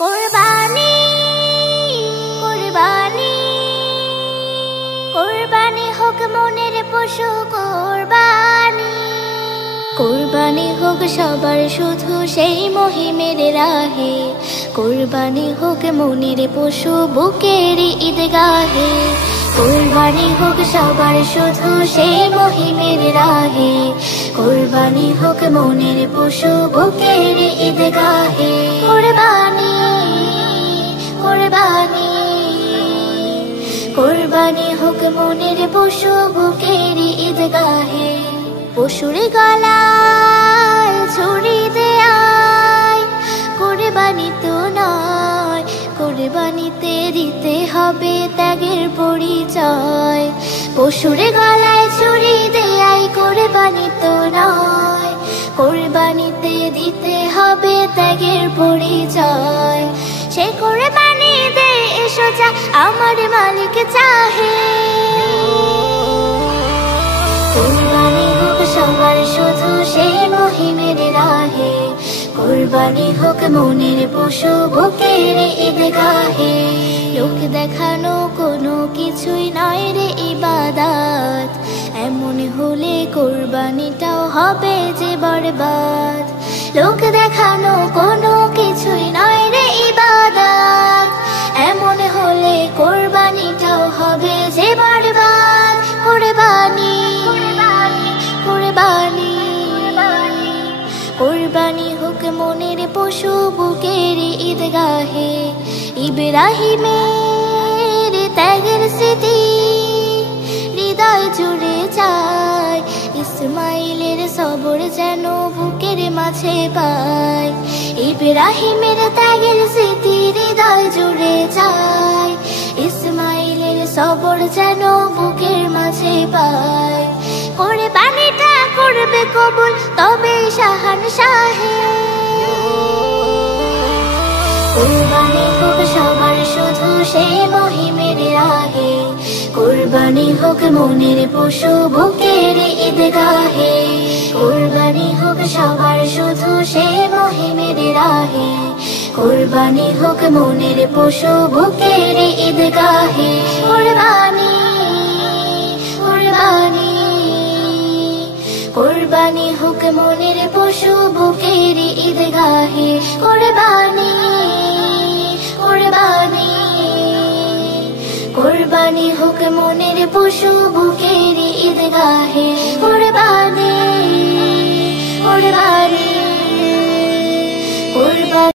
কুরবানি কুরবানি কুরবানি হোক মনের পশু কুরবানি কুরবানি হোক সবার শুধু সেই মহিমের রাহে কুরবানি হোক মনের পশু বুকের ঈদগাহে কুরবানি হোক সবার শুধু সেই মহিমের রাহে কুরবানি হোক মনের পশু বুকের ঈদগাহে কুরবানি কুরবানি কুরবানি হোক মনের পশু বুকের ঈদগাহে পশুর গলায় ছুরি দেয় কুরবানি তো নয় কুরবানিতে দিতে হবে ত্যাগের পরিচয় পশুর গলায় ছুরি দেয় কুরবানি তো নয় কুরবানিতে দিতে হবে ত্যাগের পরিচয় সে কুরবানি দে এসো যা আমার মালিক চাহে কুরবানি হোক সবার শুধু সেই মহিমের রাহে কুরবানি হোক মনের পশু বুকের ঈদগাহে লোক দেখানো কোনো কিছুই নয় রে ইবাদত এমন হলে কুরবানিটাও হবে যে বরবাদ লোক দেখানো কোনো কিছুই নয় রে ইবাদত এমন হলে কুরবানিটাও হবে যে বরবাদ কুরবানি কুরবানি কুরবানি হোক মনের পশু বুকের ঈদগাহে ইব্রাহিমের ত্যাগের স্মৃতি হৃদয় জুড়ে যায় ইসমাইলের সবর যেন বুকের মাঝে পায় ইব্রাহিমের ত্যাগের স্মৃতি হৃদয় জুড়ে যায় ইসমাইলের সবর যেন বুকের মাঝে পায় কুরবানিটা করবে কবুল তবে শাহানশাহে কুরবানি হোক সবার শুধু সেই মহিমের রাহে কুরবানি হোক মনের পশু বুকের ঈদগাহে কুরবানি হোক সবার শুধু সেই মহিমের রাহে কুরবানি হোক মনের পশু বুকের ঈদগাহে কুরবানি কুরবানি কুরবানি হোক মনের পশু বুকের ঈদগাহে কুরবানি কুরবানি কুরবানি হোক মনের পশু বুকের ঈদগাহে।